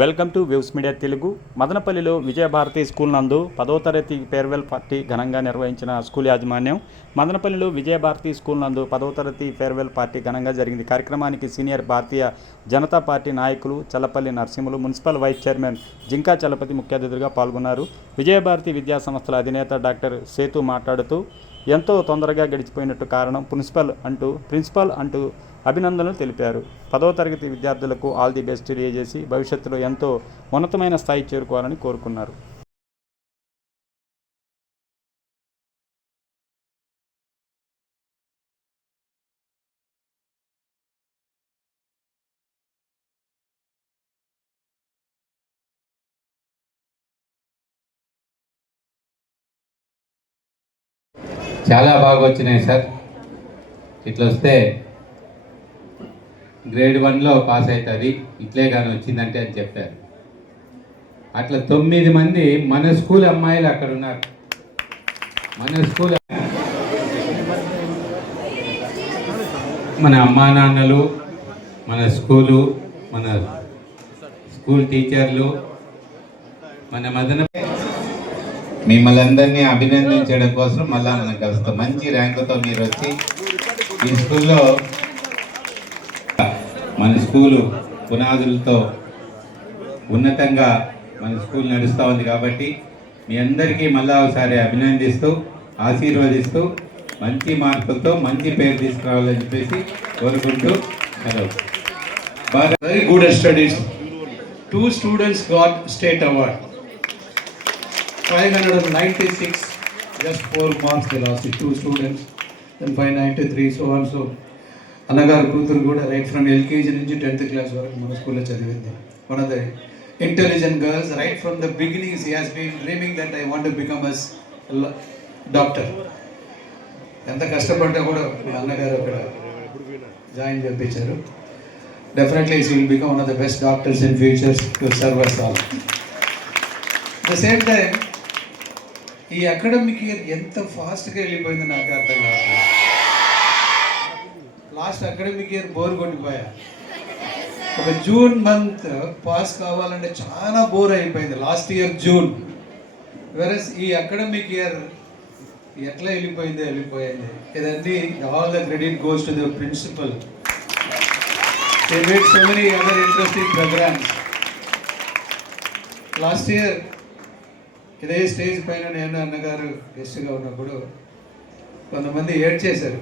Welcome to waves media Telugu. మదనపల్లిలో Vijayabharathi school నందు 10వ తరగతి ఫేర్వెల్ పార్టీ ఘనంగా నిర్వహించిన స్కూల్ యాజమాన్యం. మదనపల్లిలో విజయభారతి స్కూల్ నందు 10వ తరగతి ఫేర్వెల్ పార్టీ ఘనంగా జరిగింది. కార్యక్రమానికి సీనియర్ భారతీయ జనతా పార్టీ నాయకులు Challapalli Narasimhulu, municipal vice chairman Jinka Chalapathi ముఖ్య అతిథులుగా పాల్గొన్నారు. విజయభారతి విద్యా సంస్థల అధినేత డాక్టర్ సేతు మాట్లాడుతూ, ఎంతో తొందరగా గడిచిపోయినట్టు కారణం ప్రిన్సిపల్ అంటూ అభినందనలు తెలిపారు. 10వ తరగతి విద్యార్థులకు ఆల్ ది బెస్ట్ తెలియజేసి భవిష్యత్తులో ఎంతో ఉన్నతమైన స్థాయి చేరుకోవాలని కోరుకున్నారు. చాలా బాగా వచ్చినాయి సార్. ఇట్లా వస్తే గ్రేడ్ 1లో పాస్ అవుతుంది, ఇట్లే కానీ వచ్చిందంటే అని చెప్పారు. అట్లా 9 మంది మన స్కూల్ అమ్మాయిలు అక్కడ ఉన్నారు. మన స్కూల్ మన అమ్మా నాన్నలు, మన స్కూలు, మన స్కూల్ టీచర్లు, మన మిమ్మల్ని అందరినీ అభినందించడం కోసం మళ్ళా మనం కలుస్తాం. మంచి ర్యాంకుతో మీరు వచ్చి ఈ స్కూల్లో మన స్కూలు పునాదులతో ఉన్నతంగా మన స్కూల్ నడుస్తూ ఉంది. కాబట్టి మీ అందరికీ మళ్ళా ఒకసారి అభినందిస్తూ ఆశీర్వదిస్తూ మంచి మార్కులతో మంచి పేరు తీసుకురావాలని చెప్పేసి కోరుకుంటూ hello. Very good at studies. 2 students got state award. 596, just 4 marks they lost. 2 students, then 593, so on. So అన్నగారు కూతురు కూడా రైట్ ఫ్రమ్ ఎల్కేజీ నుంచి 10th క్లాస్ వరకు మన స్కూల్లో చదివింది. One of the intelligent girls. Right from the beginning she has been dreaming that I want to become as doctor. ఎంత కష్టపడ్డా కూడా మా అన్నగారు అక్కడ జాయిన్ చేయించారు. Definitely she will become one of the best doctors in futures to serve us all. At the same time ఈ academic year ఎంత ఫాస్ట్గా వెళ్ళిపోయిందో నాకు అర్థం కావట్లేదు. లాస్ట్ అకాడమిక్ ఇయర్ బోర్ కొట్టిపోయా. ఒక జూన్ మంత్ పాస్ కావాలంటే చాలా బోర్ అయిపోయింది లాస్ట్ ఇయర్ జూన్. వెరస్ ఈ అకాడమిక్ ఇయర్ ఎట్లా వెళ్ళిపోయింది. ఇదండి all the credit goes to the principal. They made so many other interesting programs. Last year ఇదే స్టేజ్ పైన నేను అన్నగారు గెస్ట్గా ఉన్నప్పుడు కొంతమంది ఏడ్ చేశారు.